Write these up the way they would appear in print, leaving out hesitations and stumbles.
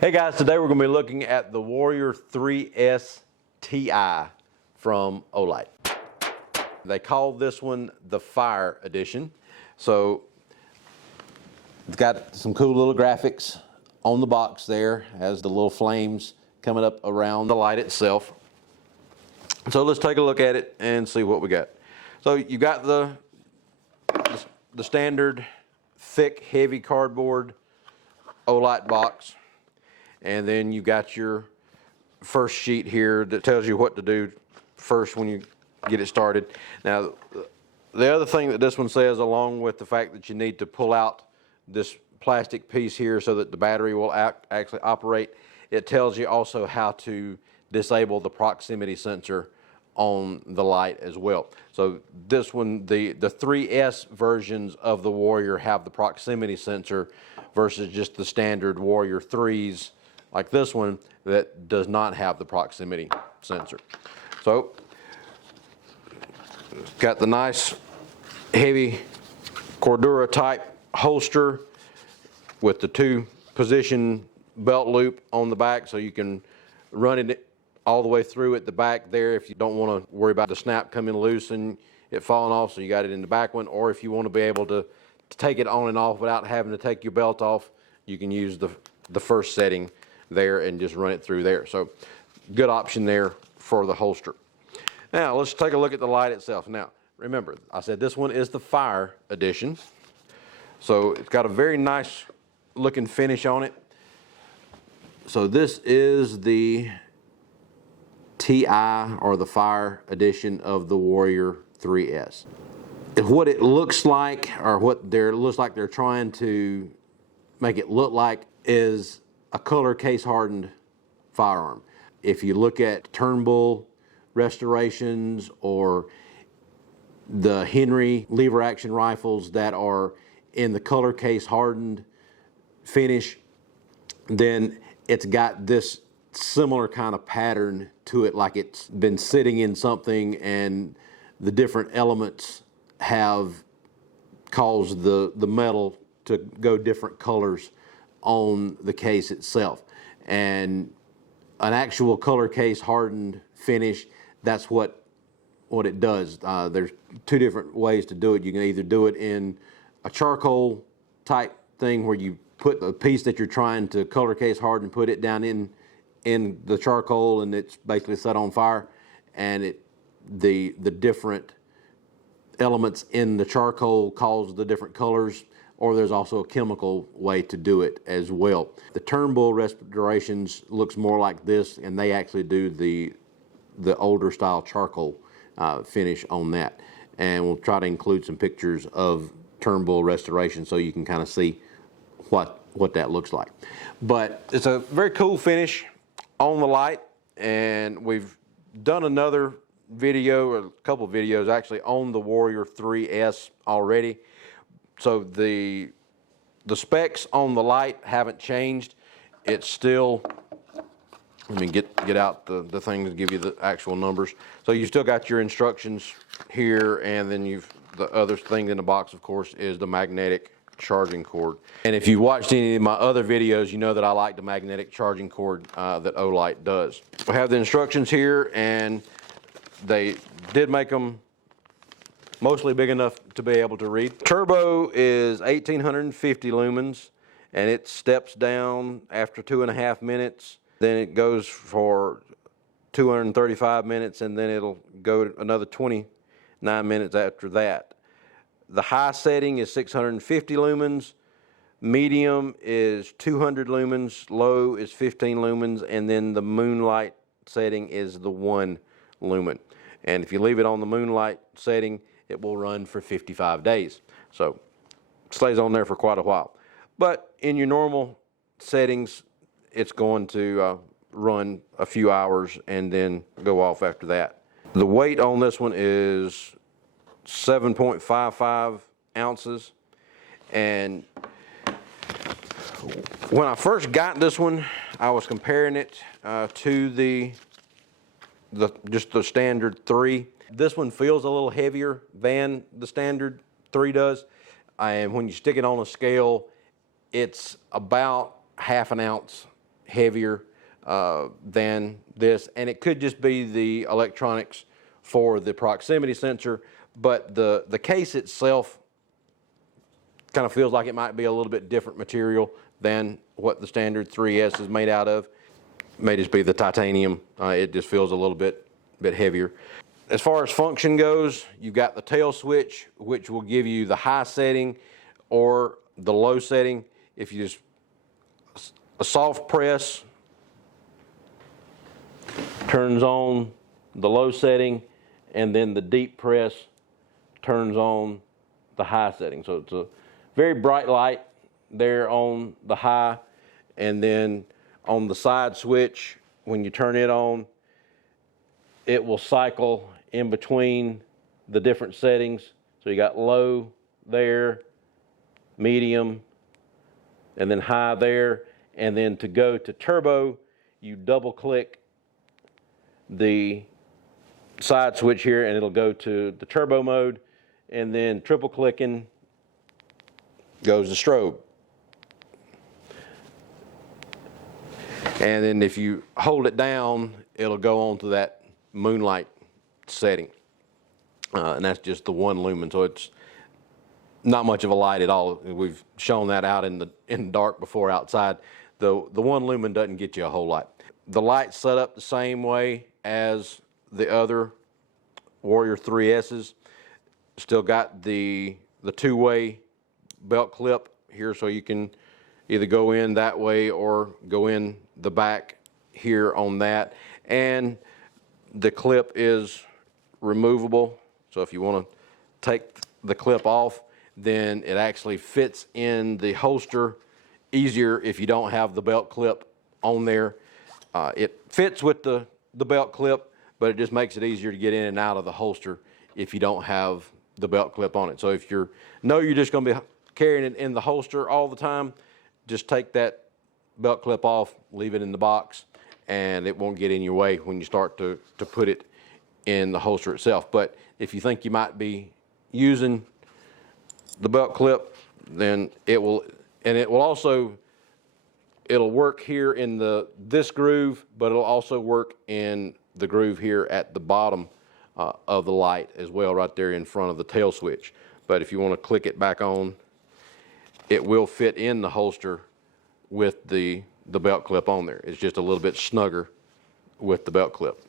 Hey guys, today we're going to be looking at the Warrior 3S Ti from Olight. They call this one the Fire Edition. So it's got some cool little graphics on the box there, has the little flames coming up around the light itself. So let's take a look at it and see what we got. So you got the standard thick, heavy cardboard Olight box. And then you got your first sheet here that tells you what to do first when you get it started. Now, the other thing that this one says, along with the fact that you need to pull out this plastic piece here so that the battery will actually operate, it tells you also how to disable the proximity sensor on the light as well. So this one, the 3S versions of the Warrior have the proximity sensor versus just the standard Warrior 3s like this one that does not have the proximity sensor. So got the nice heavy Cordura type holster with the 2-position belt loop on the back, so you can run it all the way through at the back there if you don't want to worry about the snap coming loose and it falling off, so you got it in the back one. Or if you want to be able to take it on and off without having to take your belt off, you can use the first setting there and just run it through there. So good option there for the holster. Now let's take a look at the light itself. Now remember, I said this one is the Fire Edition, so it's got a very nice looking finish on it. So this is the Ti, or the Fire Edition of the Warrior 3S. What it looks like, or what looks like they're trying to make it look like, is a color case hardened firearm. If you look at Turnbull restorations or the Henry lever action rifles that are in the color case hardened finish, then it's got this similar kind of pattern to it, like it's been sitting in something and the different elements have caused the metal to go different colors on the case itself. And an actual color case hardened finish, that's what it does. There's 2 different ways to do it. You can either do it in a charcoal type thing where you put the piece that you're trying to color case harden, put it down in the charcoal, and it's basically set on fire, and the different elements in the charcoal cause the different colors. Or there's also a chemical way to do it as well. The Turnbull restorations looks more like this, and they actually do the older style charcoal finish on that. And we'll try to include some pictures of Turnbull restoration so you can kind of see what that looks like. But it's a very cool finish on the light, and we've done another video, or a couple of videos actually, on the Warrior 3S already. So the specs on the light haven't changed. It's still, let me get out the thing to give you the actual numbers. So you still got your instructions here, and then the other thing in the box, of course, is the magnetic charging cord. And if you've watched any of my other videos, you know that I like the magnetic charging cord that Olight does. We have the instructions here, and they did make them mostly big enough to be able to read. Turbo is 1850 lumens, and it steps down after 2.5 minutes. Then it goes for 235 minutes, and then it'll go another 29 minutes after that. The high setting is 650 lumens, medium is 200 lumens, low is 15 lumens, and then the moonlight setting is the 1 lumen. And if you leave it on the moonlight setting, it will run for 55 days. So it stays on there for quite a while. But in your normal settings, it's going to run a few hours and then go off after that. The weight on this one is 7.55 ounces. And when I first got this one, I was comparing it to just the standard 3. This one feels a little heavier than the standard 3 does. And when you stick it on a scale, it's about 1/2 ounce heavier than this, and it could just be the electronics for the proximity sensor, but the case itself kind of feels like it might be a little bit different material than what the standard 3S is made out of. It may just be the titanium. It just feels a little bit heavier. As far as function goes, you've got the tail switch, which will give you the high setting or the low setting. If you just a soft press turns on the low setting, and then the deep press turns on the high setting. So it's a very bright light there on the high, and then on the side switch, when you turn it on, it will cycle in between the different settings. So you got low there, medium, and then high there. And then to go to turbo, you double click the side switch here and it'll go to the turbo mode, and then triple clicking goes to strobe. And then if you hold it down, it'll go on to that moonlight setting. And that's just the 1 lumen, so it's not much of a light at all. We've shown that out in the dark before outside. The 1 lumen doesn't get you a whole lot. The light's set up the same way as the other Warrior 3S's. Still got the 2-way belt clip here, so you can either go in that way or go in the back here on that. And the clip is removable, so if you want to take the clip off, then it actually fits in the holster easier if you don't have the belt clip on there. It fits with the belt clip, but it just makes it easier to get in and out of the holster if you don't have the belt clip on it. So if you're just going to be carrying it in the holster all the time, just take that belt clip off, leave it in the box, and it won't get in your way when you start to put it in the holster itself. But if you think you might be using the belt clip, then it'll work here in this groove, but it'll also work in the groove here at the bottom of the light as well, right there in front of the tail switch. But if you want to click it back on, it will fit in the holster with the belt clip on there. It's just a little bit snugger with the belt clip.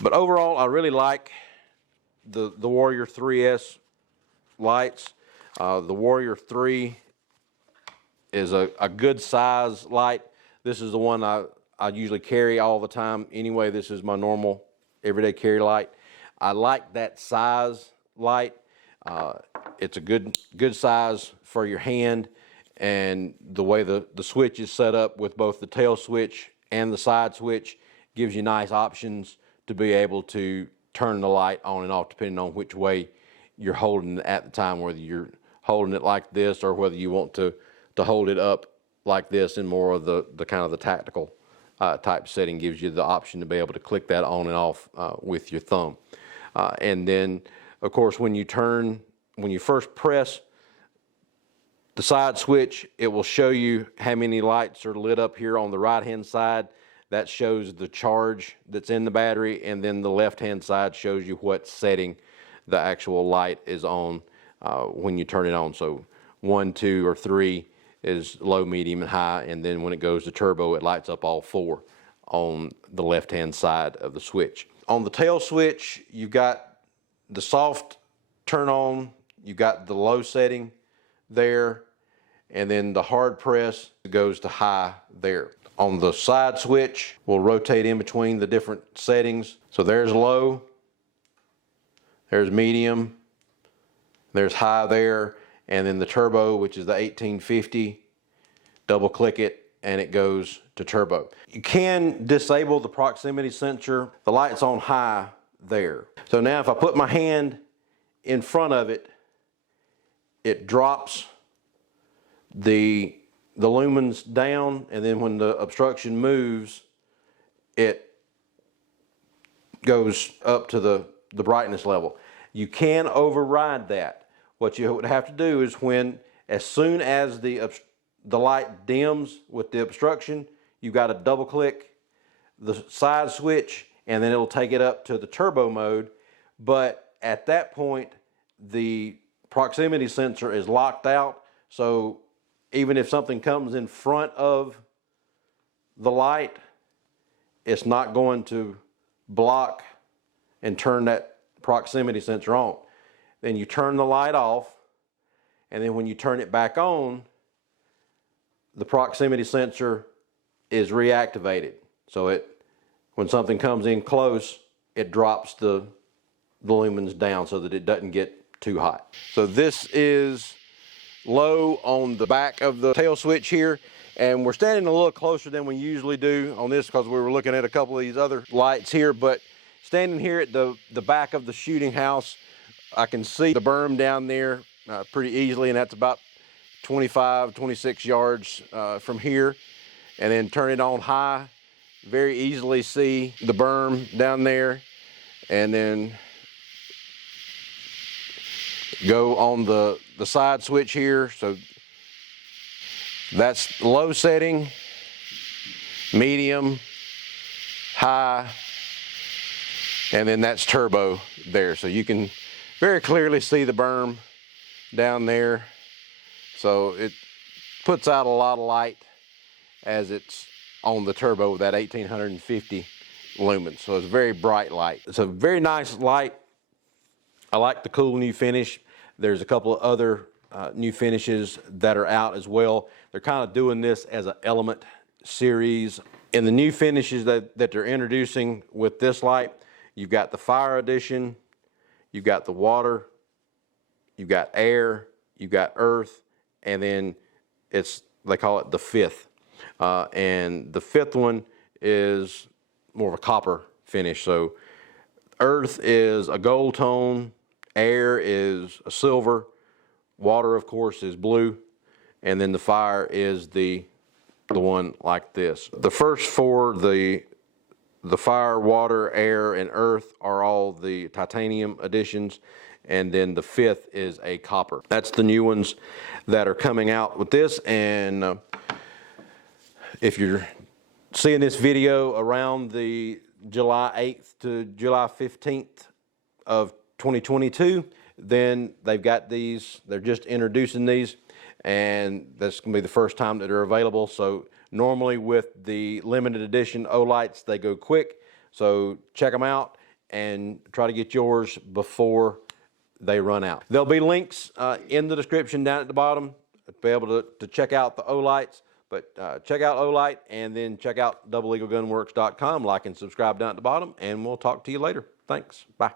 But overall, I really like the Warrior 3S lights. The Warrior 3 is a good size light. This is the one I usually carry all the time anyway. This is my normal everyday carry light. I like that size light. It's a good size for your hand, and the way the switch is set up with both the tail switch and the side switch gives you nice options to be able to turn the light on and off depending on which way you're holding it at the time, whether you're holding it like this or whether you want to hold it up like this in more of the kind of the tactical type setting. Gives you the option to be able to click that on and off with your thumb. And then, of course, when you first press the side switch, it will show you how many lights are lit up here on the right-hand side. That shows the charge that's in the battery, and then the left-hand side shows you what setting the actual light is on when you turn it on. So 1, 2, or 3 is low, medium, and high, and then when it goes to turbo, it lights up all 4 on the left-hand side of the switch. On the tail switch, you've got the soft turn on, you've got the low setting there, and then the hard press goes to high there. On the side switch, we'll rotate in between the different settings. So there's low, there's medium, there's high there, and then the turbo, which is the 1850, double click it and it goes to turbo. You can disable the proximity sensor. The light's on high there. So now if I put my hand in front of it, it drops the lumens down, and then when the obstruction moves, it goes up to the brightness level. You can override that. What you would have to do is as soon as the the light dims with the obstruction, you got to double click the side switch and then it'll take it up to the turbo mode. But at that point, the proximity sensor is locked out. So even if something comes in front of the light, it's not going to block and turn that proximity sensor on. Then you turn the light off, and then when you turn it back on, the proximity sensor is reactivated. So when something comes in close, it drops the lumens down so that it doesn't get too hot. So this is low on the back of the tail switch here, and we're standing a little closer than we usually do on this because we were looking at a couple of these other lights here, but standing here at the back of the shooting house, I can see the berm down there pretty easily, and that's about 25, 26 yards from here. And then turn it on high, very easily see the berm down there, and then go on the side switch here. So that's low setting, medium, high, and then that's turbo there. So you can very clearly see the berm down there. So it puts out a lot of light as it's on the turbo with that 1850 lumens. So it's a very bright light. It's a very nice light. I like the cool new finish. There's a couple of other new finishes that are out as well. They're kind of doing this as an element series. In the new finishes that they're introducing with this light, you've got the fire edition, you've got the water, you've got air, you've got earth, and then they call it the fifth. And the fifth one is more of a copper finish. So earth is a gold tone, air is a silver, water of course is blue, and then the fire is the one like this. The first four, the fire, water, air, and earth are all the titanium editions, and then the fifth is a copper. That's the new ones that are coming out with this. And if you're seeing this video around the July 8th to July 15th of 2022, then they've got these, they're just introducing these, and that's gonna be the first time that they're available. So normally with the limited edition Olights, they go quick. So check them out and try to get yours before they run out. There'll be links in the description down at the bottom to be able to check out the Olights. But check out Olight, and then check out doubleeaglegunworks.com. Like and subscribe down at the bottom, and we'll talk to you later. Thanks. Bye.